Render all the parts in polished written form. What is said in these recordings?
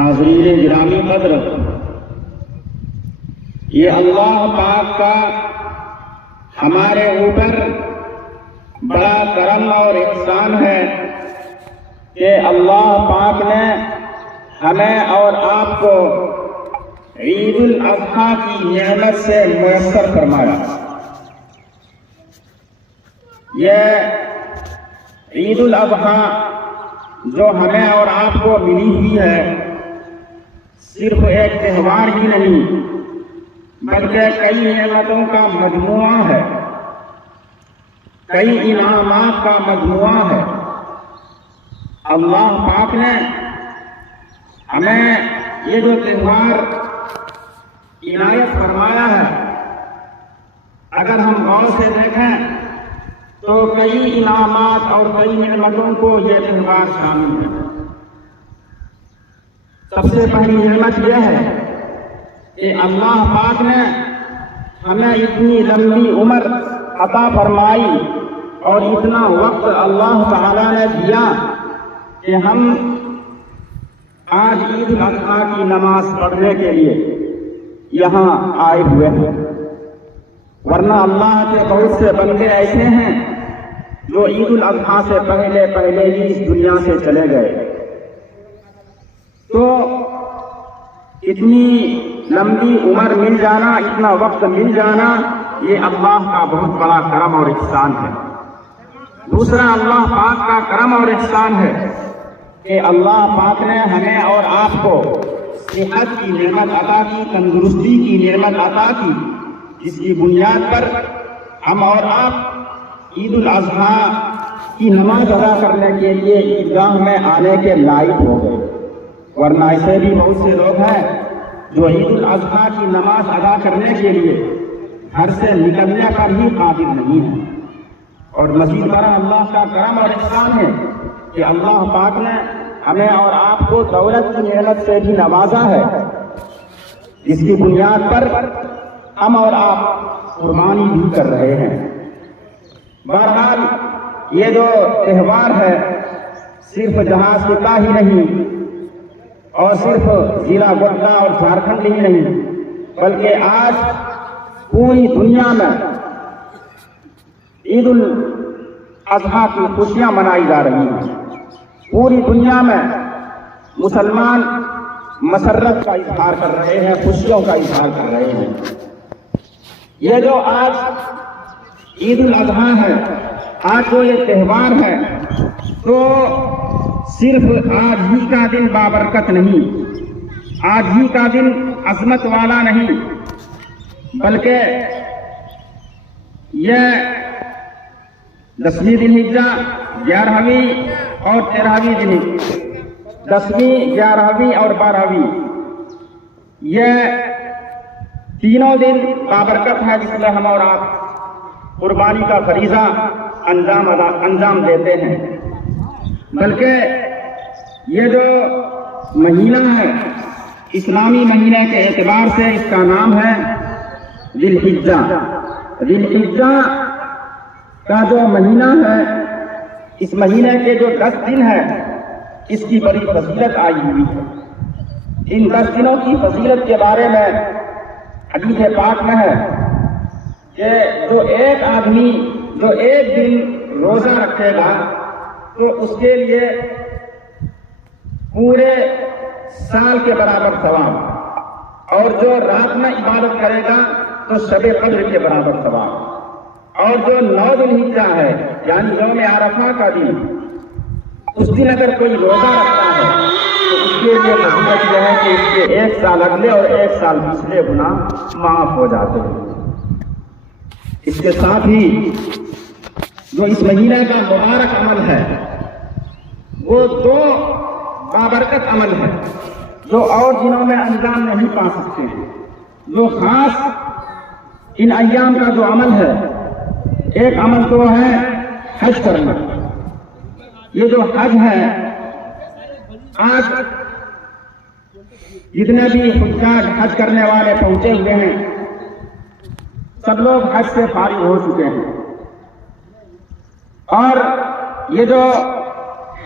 حاضرین گرامی قدر، یہ اللہ پاک کا ہمارے اوپر بڑا کرم اور احسان ہے کہ اللہ پاک نے ہمیں اور آپ کو عید الاضحیٰ کی نعمت سے میسر فرمایا۔ یہ عید الاضحیٰ جو ہمیں اور آپ کو ملی ہوئی ہے، صرف ایک تہوار ہی نہیں بلکہ کئی نعمتوں کا مجموعہ ہے، کئی انعامات کا مجموعہ ہے۔ اللہ پاک نے ہمیں یہ جو تہوار عنایت فرمایا ہے، اگر ہم غور سے دیکھیں تو کئی انعامات اور کئی نعمتوں کو یہ تہوار شامل ہے۔ سب سے پہلی نعمت یہ ہے کہ اللہ پاک نے ہمیں اتنی لمبی عمر عطا فرمائی اور اتنا وقت اللہ تعالیٰ نے دیا کہ ہم آج عید الاضحیٰ کی نماز پڑھنے کے لیے یہاں آئے ہوئے ہیں، ورنہ اللہ کے بہت سے بندے ایسے ہیں جو عید الاضحیٰ سے پہلے ہی اس دنیا سے چلے گئے۔ تو اتنی لمبی عمر مل جانا، اتنا وقت مل جانا، یہ اللہ کا بہت بڑا کرم اور احسان ہے۔ دوسرا اللہ پاک کا کرم اور احسان ہے کہ اللہ پاک نے ہمیں اور آپ کو صحت کی نعمت عطا کی، تندرستی کی نعمت عطا کی، جس کی بنیاد پر ہم اور آپ عید الاضحیٰ کی نماز ادا کرنے کے لیے عیدگاہ میں آنے کے لائق ہو گئے، ورنہ ایسے بھی بہت سے لوگ ہیں جو عید الاضحیٰ کی نماز ادا کرنے کے لیے گھر سے نکلنے پر ہی قادر نہیں ہے۔ اور مزید برآں اللہ کا کرم اور احسان ہے کہ اللہ پاک نے ہمیں اور آپ کو دولت کی نعمت سے بھی نوازا ہے، جس کی بنیاد پر ہم اور آپ قربانی بھی کر رہے ہیں۔ بہرحال یہ جو تہوار ہے صرف جہاز خطہ ہی نہیں اور صرف ضلع گوڈا اور جھارکھنڈ ہی نہیں، بلکہ آج پوری دنیا میں عید الاضحیٰ کی خوشیاں منائی جا رہی ہیں۔ پوری دنیا میں مسلمان مسرت کا اظہار کر رہے ہیں، خوشیوں کا اظہار کر رہے ہیں۔ یہ جو آج عید الاضحیٰ ہے، آج جو یہ تہوار ہے، تو صرف آج ہی کا دن بابرکت نہیں، آج ہی کا دن عظمت والا نہیں، بلکہ یہ 10ویں ذی الحجہ، 11ویں اور 13ویں ذی الحجہ، 10ویں، 11ویں اور 12ویں، یہ تینوں دن بابرکت ہے جس میں ہم اور آپ قربانی کا فریضہ انجام دیتے ہیں۔ بلکہ یہ جو مہینہ ہے، اسلامی مہینے کے اعتبار سے اس کا نام ہے ذی الحجہ۔ ذی الحجہ کا جو مہینہ ہے، اس مہینے کے جو 10 دن ہے، اس کی بڑی فضیلت آئی ہوئی ہے۔ ان 10 دنوں کی فضیلت کے بارے میں حدیث پاک میں ہے کہ جو ایک آدمی جو ایک دن روزہ رکھے گا تو اس کے لیے پورے سال کے برابر ثواب، اور جو رات میں عبادت کرے گا تو شب قدر کے برابر ثواب، اور جو 9 ذی الحجہ ہے یعنی یوم عرفہ کا دن، اس دن اگر کوئی روزہ رکھتا ہے تو اس کے لیے فضیلت یہ ہے کہ اس کے 1 سال اگلے اور 1 سال پچھلے گناہ معاف ہو جاتے ہیں۔ اس کے ساتھ ہی جو اس مہینے کا مبارک عمل ہے، وہ 2 بابرکت عمل ہے جو اور دنوں میں انجام نہیں پا سکتے ہیں۔ جو خاص ان ایام کا جو عمل ہے، ایک عمل تو ہے حج کرنا۔ یہ جو حج ہے، آج جتنے بھی حجاج حج کرنے والے پہنچے ہوئے ہیں، سب لوگ حج سے فارغ ہو چکے ہیں، اور یہ جو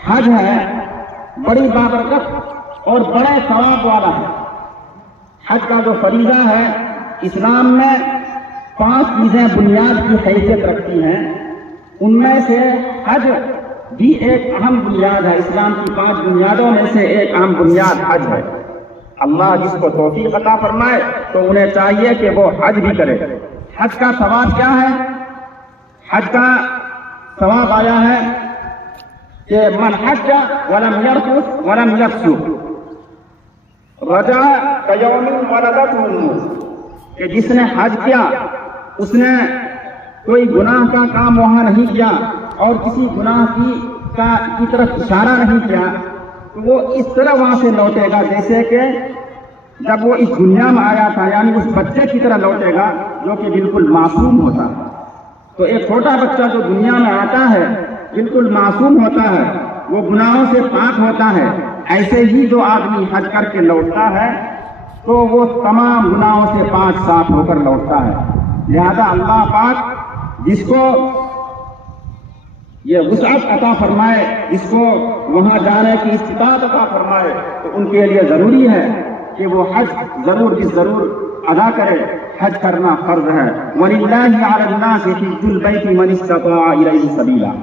حج ہے بڑی بابرکت اور بڑے ثواب والا ہے۔ حج کا جو فریضہ ہے اسلام میں 5 چیزیں بنیاد کی حیثیت رکھتی ہیں، ان میں سے حج بھی ایک اہم بنیاد ہے۔ اسلام کی 5 بنیادوں میں سے ایک اہم بنیاد حج ہے۔ اللہ جس کو توفیق عطا فرمائے تو انہیں چاہیے کہ وہ حج بھی کرے۔ حج کا ثواب کیا ہے؟ حج کا ثواب آیا ہے کہ من حج ولم يرفث ولم يفسق رجع كيوم ولدته امه، کہ جس نے حج کیا اس نے کوئی گناہ کا کام وہاں نہیں کیا اور کسی گناہ کی طرف اشارہ نہیں کیا، تو وہ اس طرح وہاں سے لوٹے گا جیسے کہ جب وہ اس دنیا میں آیا تھا، یعنی اس بچے کی طرح لوٹے گا جو کہ بالکل معصوم ہوتا ہے۔ تو ایک چھوٹا بچہ جو دنیا میں آتا ہے بالکل معصوم ہوتا ہے، وہ گناہوں سے پاک ہوتا ہے۔ ایسے ہی جو آدمی حج کر کے لوٹتا ہے تو وہ تمام گناہوں سے پاک صاف ہو کر لوٹتا ہے۔ لہذا اللہ پاک جس کو یہ وسعت عطا فرمائے، جس کو وہاں جانے کی استطاعت عطا فرمائے، تو ان کے لیے ضروری ہے کہ وہ حج ضرور ضرور ادا کرے۔ حج کرنا فرض ہے۔ وَلِلَّهِ عَلَى النَّاسِ حِجُّ الْبَيْتِ مَنِ اسْتَطَاعَ إِلَيْهِ سَبِيلًا۔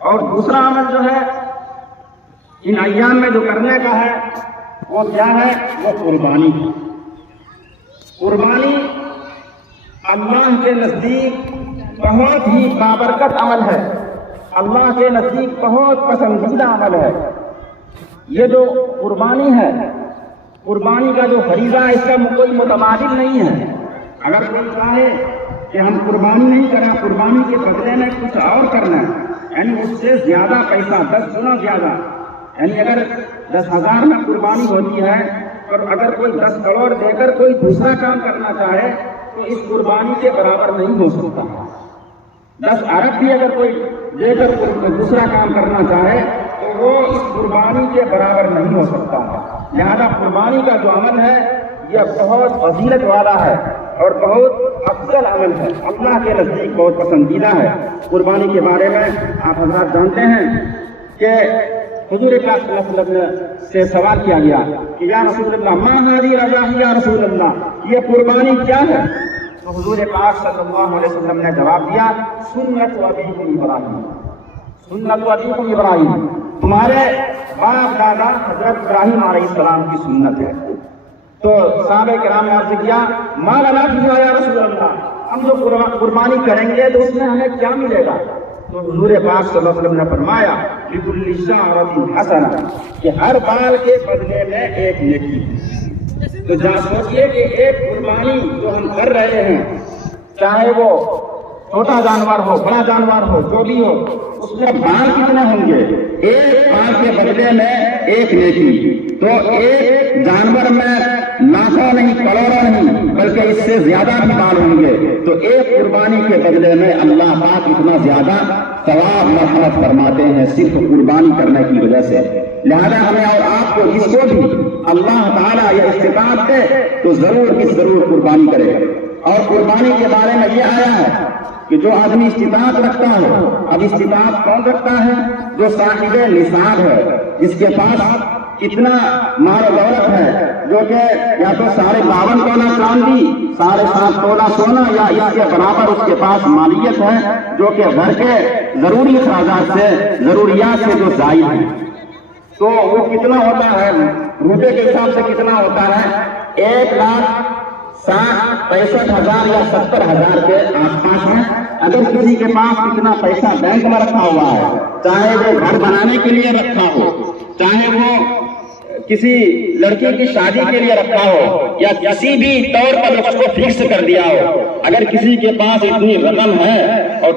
اور دوسرا عمل جو ہے ان ایام میں جو کرنے کا ہے وہ کیا ہے؟ وہ قربانی ہے۔ قربانی اللہ کے نزدیک بہت ہی بابرکت عمل ہے، اللہ کے نزدیک بہت پسندیدہ عمل ہے۔ یہ جو قربانی ہے، قربانی کا جو فریضہ ہے اس کا کوئی متبادل نہیں ہے۔ اگر کوئی چاہے کہ ہم قربانی نہیں کریں، قربانی کے بدلے میں کچھ اور کرنا ہے، یعنی اس سے زیادہ پیسہ 10 گنا زیادہ، یعنی اگر 10,000 میں قربانی ہوتی ہے اور اگر کوئی 10 کروڑ دے کر کوئی دوسرا کام کرنا چاہے تو اس قربانی کے برابر نہیں ہو سکتا۔ 10 ارب بھی اگر کوئی دے کر دوسرا کام کرنا چاہے تو وہ اس قربانی کے برابر نہیں ہو سکتا۔ لہذا قربانی کا جو عمل ہے یہ بہت فضیلت والا ہے اور بہت افضل عمل ہے، اللہ کے نزدیک بہت پسندیدہ ہے۔ قربانی کے بارے میں آپ حضرات جانتے ہیں کہ حضور پاک صلی اللہ علیہ وسلم سے سوال کیا گیا کہ یا رسول اللہ ما هذه رجاء یا رسول اللہ، یہ قربانی کیا ہے؟ تو حضور پاک صلی اللہ علیہ وسلم نے جواب دیا سنت ابیکم ابراہیم، سنت ابیکم ابراہیم، تمہارے باپ دادا حضرت ابراہیم علیہ السلام کی سنت ہے۔ تو صحابہ کرام نے عرض کیا ما لنا فیہا یا رسول اللہ، ہم جو قربانی کریں گے تو اس میں ہمیں کیا ملے گا؟ تو حضور پاک صلی اللہ علیہ وسلم نے فرمایا لِكُلِّ شَعْرَةٍ حَسَنَةٍ، کہ ہر بال کے بدلے میں ایک نیکی۔ تو جہاں سوچئے کہ ایک قربانی جو ہم کر رہے ہیں، چاہے وہ چھوٹا جانور ہو بڑا جانور ہو جو بھی ہو، اس میں بال کتنے ہوں گے؟ ایک بال کے بدلے میں ایک نیکی۔ تو ایک جانور میں لاکھوں نہیں کروڑوں نہیں بلکہ اس سے زیادہ بھی بال ہوں گے، تو ایک قربانی کے بدلے میں اللہ پاک اتنا زیادہ ثواب مرحمت فرماتے ہیں صرف قربانی کرنے کی وجہ سے۔ لہذا ہمیں اور آپ کو جس کو بھی اللہ تعالیٰ یہ استطاعت دے تو ضرور قربانی کرے۔ اور قربانی کے بارے میں یہ آیا ہے کہ جو آدمی استطاعت رکھتا ہو، اب استطاعت کون رکھتا ہے؟ جو صاحب نصاب ہے، جس کے پاس اتنا مال و دولت ہے جو کہ یا تو 52 تولہ چاندی 7.5 تولہ سونا یا اس کے برابر اس کے پاس مالیت ہے جو کہ گھر کے ضروری اخراجات سے ضروریات سے جو زائد ہیں، تو وہ کتنا ہوتا ہے؟ روپے کے حساب سے کتنا ہوتا ہے؟ 1,60,65,000 یا 70,000 کے آس پاس ہے۔ اگر کسی کے پاس اتنا پیسہ بینک میں رکھا ہوا ہے، چاہے وہ گھر بنانے کے لیے رکھا ہو، چاہے وہ کسی لڑکی کی شادی کے لیے رکھا ہو یا کسی بھی طور پر اس کو فکس کر دیا ہو، اگر کسی کے پاس اتنی رقم ہے اور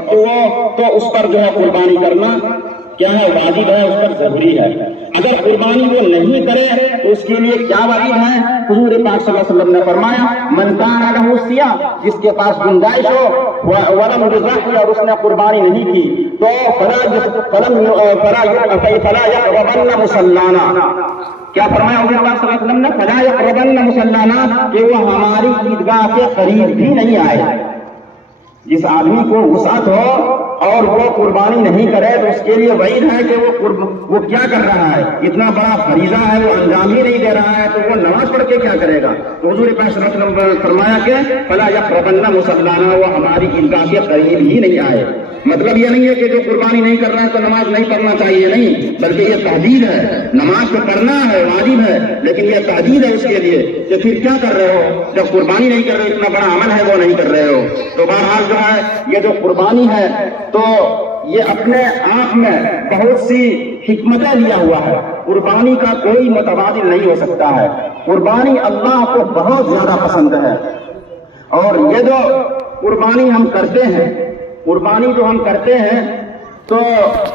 تو اس پر جو ہے قربانی کرنا کیا ہے؟ واجب ہے، اس پر ضروری ہے۔ اگر قربانی وہ نہیں کرے تو اس کے لیے کیا وعید ہے؟ حضور پاک صلی اللہ علیہ وسلم نے فرمایا من کان لہ سیاہ، جس کے پاس گنجائش ہو ولم یضحی اور اس نے قربانی نہیں کی تو فلا یقربن مصلانا، کیا فرمایا حضور پاک صلی اللہ علیہ وسلم نے؟ فلا یقربن مصلانا، کہ وہ ہماری عیدگاہ کے قریب بھی نہیں آئے۔ جس آدمی کو وسعت ہو اور وہ قربانی نہیں کرے تو اس کے لیے وعید ہے کہ وہ کیا کر رہا ہے، اتنا بڑا فریضہ ہے وہ انجام ہی نہیں دے رہا ہے، تو وہ نماز پڑھ کے کیا کرے گا؟ تو حضور پاک صلی اللہ علیہ وسلم نے فرمایا کہ فلا یقربن مصلانا، وہ ہماری عیدگاہ کے قریب ہی نہیں آئے۔ مطلب یہ نہیں ہے کہ جو قربانی نہیں کر رہا ہے تو نماز نہیں پڑھنا چاہیے، نہیں، بلکہ یہ تحدید ہے، نماز تو پڑھنا ہے، واجب ہے، لیکن یہ تحدید ہے اس کے لیے کہ پھر کیا کر رہے ہو جب قربانی نہیں کر رہے، اتنا بڑا عمل ہے وہ نہیں کر رہے ہو۔ تو بہرحال جو ہے یہ جو قربانی ہے تو یہ اپنے آپ میں بہت سی حکمتیں لیا ہوا ہے، قربانی کا کوئی متبادل نہیں ہو سکتا ہے، قربانی اللہ کو بہت زیادہ پسند ہے۔ اور یہ جو قربانی ہم کرتے ہیں، قربانی جو ہم کرتے ہیں تو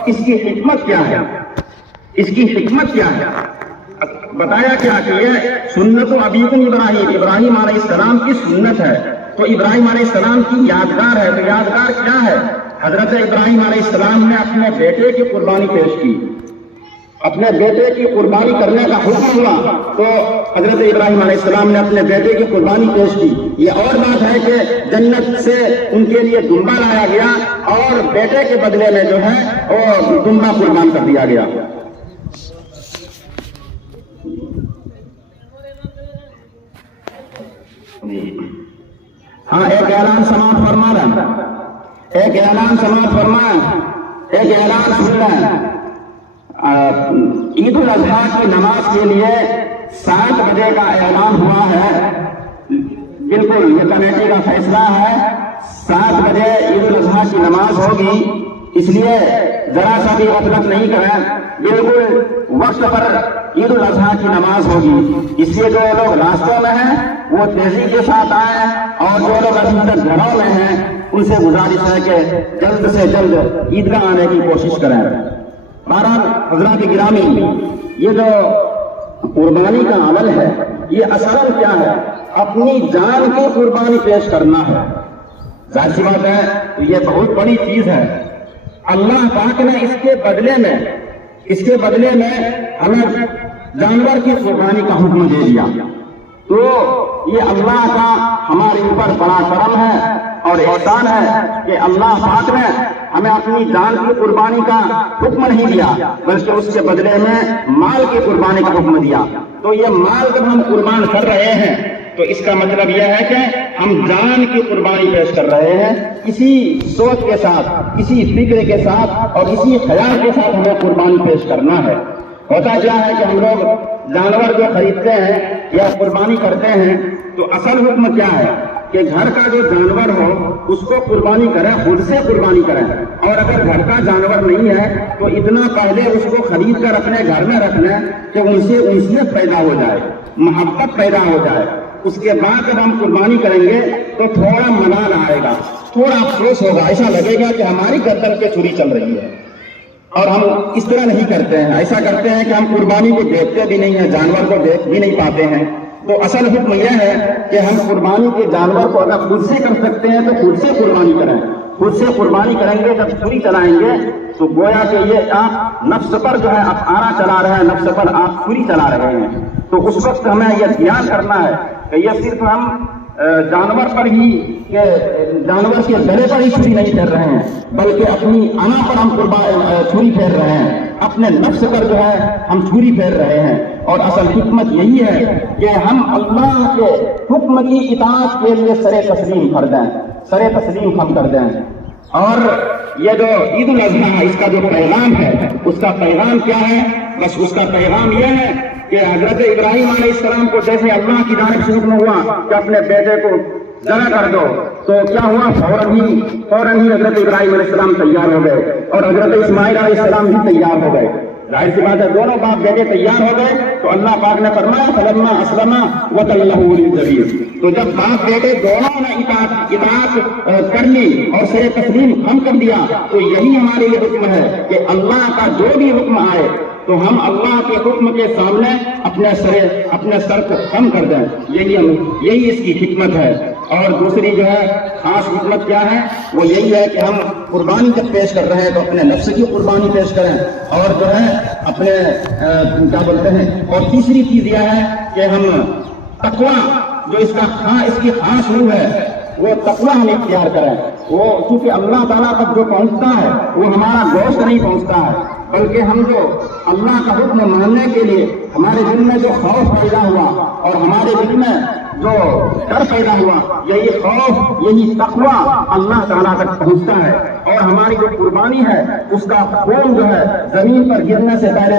اس کی حکمت کیا ہے؟ اس کی حکمت کیا ہے؟ بتایا کیا کہ یہ سنت ابیکم ابراہیم علیہ السلام کی سنت ہے، تو ابراہیم علیہ السلام کی یادگار ہے۔ تو یادگار کیا ہے؟ حضرت ابراہیم علیہ السلام نے اپنے بیٹے کی قربانی پیش کی، اپنے بیٹے کی قربانی کرنے کا حکم ہوا تو حضرت ابراہیم علیہ السلام نے اپنے بیٹے کی قربانی پیش کی۔ یہ اور بات ہے کہ جنت سے ان کے لیے دمبا لایا گیا اور بیٹے کے بدلے میں جو ہے وہ دمبا قربان کر دیا گیا۔ ہاں، ایک اعلان سماعت فرما رہا، ایک اعلان سماعت فرما، ایک اعلان سننا۔ عید الاضحیٰ کی نماز کے لیے 7 بجے کا اعلان ہوا ہے، بالکل یہ کمیٹی کا فیصلہ ہے، 7 بجے عید الاضحیٰ کی نماز ہوگی، اس لیے ذرا سا بھی غفلت نہیں کریں، بالکل وقت پر عید الاضحیٰ کی نماز ہوگی۔ اس لیے جو لوگ راستوں میں ہیں وہ تیزی کے ساتھ آئیں، اور جو لوگ ابھی تک گھروں میں ہیں ان سے گزارش ہے کہ جلد سے جلد عیدگاہ آنے کی کوشش کریں۔ بہرحال حضرات گرامی، یہ جو قربانی کا عمل ہے یہ اصل کیا ہے؟ اپنی جان کی قربانی پیش کرنا ہے۔ ظاہر سی بات ہے یہ بہت بڑی چیز ہے۔ اللہ پاک نے اس کے بدلے میں ہمیں جانور کی قربانی کا حکم دے دیا، تو یہ اللہ کا ہمارے اوپر بڑا کرم ہے اور احسان ہے کہ اللہ پاک نے ہمیں اپنی جان کی قربانی کا حکم نہیں دیا بلکہ اس کے بدلے میں مال کی قربانی کا حکم دیا۔ تو یہ مال جب ہم قربان کر رہے ہیں تو اس کا مطلب یہ ہے کہ ہم جان کی قربانی پیش کر رہے ہیں، اسی سوچ کے ساتھ، اسی فکر کے ساتھ اور اسی خیال کے ساتھ ہمیں قربانی پیش کرنا ہے۔ ہوتا کیا ہے کہ ہم لوگ جانور جو خریدتے ہیں یا قربانی کرتے ہیں تو اصل حکم کیا ہے کہ گھر کا جو جانور ہو اس کو قربانی کریں، خود سے قربانی کریں، اور اگر گھر کا جانور نہیں ہے تو اتنا پہلے اس کو خرید کر اپنے گھر میں رکھ لیں کہ ان سے انسیت پیدا ہو جائے، محبت پیدا ہو جائے۔ اس کے بعد جب ہم قربانی کریں گے تو تھوڑا ملال آئے گا، تھوڑا افسوس ہوگا، ایسا لگے گا کہ ہماری گردن پہ چھری چل رہی ہے۔ اور ہم اس طرح نہیں کرتے ہیں، ایسا کرتے ہیں کہ ہم قربانی کو دیکھتے بھی نہیں ہیں، جانور کو دیکھ بھی نہیں پاتے ہیں۔ تو اصل حکم یہ ہے کہ ہم قربانی کے جانور کو اگر خود سے کر سکتے ہیں تو خود سے قربانی کریں، خود سے قربانی کریں گے، جب چھری چلائیں گے تو گویا کہ یہ آپ نفس پر جو ہے آپ آرا چلا رہے ہیں، نفس پر آپ چھری چلا رہے ہیں۔ تو اس وقت ہمیں یہ دھیان کرنا ہے کہ یہ صرف ہم جانور پر ہی، جانور کے گلے پر ہی چھری نہیں پھیر رہے ہیں بلکہ اپنی انا پر ہم چھری پھیر رہے ہیں، اپنے نفس پر جو ہے ہم چھری پھیر رہے ہیں۔ اور اصل حکمت یہی ہے کہ ہم اللہ کے حکم کی اطاعت کے لیے سر تسلیم کر دیں، سر تسلیم ہم کر دیں۔ اور یہ جو عید الاضحیٰ ہے اس کا جو پیغام ہے، اس کا پیغام کیا ہے؟ بس اس کا پیغام یہ ہے کہ حضرت ابراہیم علیہ السلام کو جیسے اللہ کی جانب سے حکم ہوا کہ اپنے بیٹے کو ذبح کر دو، تو کیا ہوا؟ فوراً ہی حضرت ابراہیم علیہ السلام تیار ہو گئے اور حضرت اسماعیل علیہ السلام بھی تیار ہو گئے۔ ظاہر سی بات ہے دونوں باپ بیٹے تیار ہو گئے تو اللہ پاک نے فرمایا فلما اسلما وتلہ للجبین۔ تو جب باپ بیٹے دونوں نے اطاعت کر لی اور سر تسلیم ہم کر دیا تو یہی ہمارے لیے حکم ہے کہ اللہ کا جو بھی حکم آئے تو ہم اللہ کے حکم کے سامنے اپنے سر کو خم کر دیں، یہی اس کی حکمت ہے۔ اور دوسری جو ہے خاص حکمت کیا ہے؟ وہ یہی ہے کہ ہم قربانی جب پیش کر رہے ہیں تو اپنے نفس کی قربانی پیش کریں، اور جو ہے اپنے کیا بولتے ہیں، اور تیسری چیز یہ ہے کہ ہم تقویٰ جو اس کی خاص روح ہے، وہ تقویٰ ہم اختیار کریں. وہ چونکہ اللہ تعالیٰ تک جو پہنچتا ہے وہ ہمارا گوشت نہیں پہنچتا ہے، بلکہ ہم جو اللہ کا حکم ماننے کے لیے ہمارے دل میں جو خوف پیدا ہوا اور ہمارے دل میں جو ڈر پیدا ہوا، یہی خوف یہی تقویٰ اللہ تعالیٰ تک پہنچتا ہے. اور ہماری جو قربانی ہے اس کا خون جو ہے زمین پر گرنے سے پہلے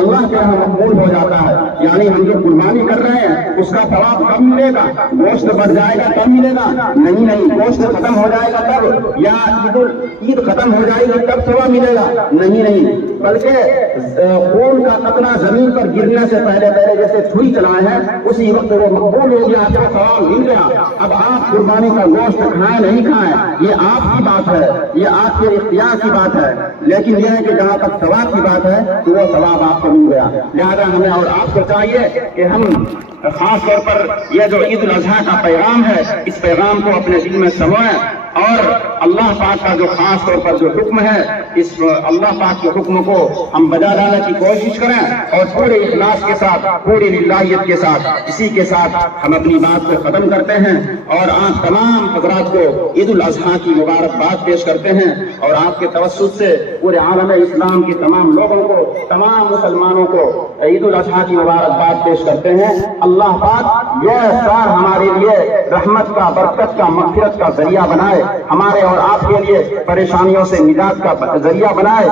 اللہ کے یہاں مقبول ہو جاتا ہے. یعنی ہم جو قربانی کر رہے ہیں اس کا ثواب کب ملے گا؟ گوشت بڑھ جائے گا تب ملے گا؟ نہیں، گوشت ختم ہو جائے گا تب، یا عید ختم ہو جائے گی تب ثواب ملے گا؟ نہیں، بلکہ خون کا قطرہ زمین پر گرنے سے پہلے جیسے چھری چلائے ہیں اسی وقت وہ مقبول ہو گیا تو ثواب مل گیا. اب آپ قربانی کا گوشت کھائیں نہیں کھائیں یہ آپ کی بات ہے، یہ آپ کے اختیار کی بات ہے، لیکن یہ ہے کہ جہاں تک ثواب کی بات ہے تو وہ ثواب آپ کو مل گیا. لہذا ہمیں اور آپ کو چاہیے کہ ہم خاص طور پر یہ جو عید الاضحیٰ کا پیغام ہے اس پیغام کو اپنے دل میں سموئیں اور اللہ پاک کا جو خاص طور پر جو حکم ہے اس اللہ پاک کے حکم کو ہم بجا لانے کی کوشش کریں اور پورے اخلاص کے ساتھ پوری للہیت کے ساتھ اسی کے ساتھ ہم اپنی بات کو ختم کرتے ہیں اور آپ تمام حضرات کو عید الاضحیٰ کی مبارکباد پیش کرتے ہیں اور آپ کے توسط سے پورے عالم اسلام کے تمام لوگوں کو تمام مسلمانوں کو عید الاضحیٰ کی مبارکباد پیش کرتے ہیں. اللہ پاک یہ سال ہمارے لیے رحمت کا، برکت کا، مغفرت کا ذریعہ بنائے، ہمارے اور آپ کے لیے پریشانیوں سے نجات کا ذریعہ بنائے.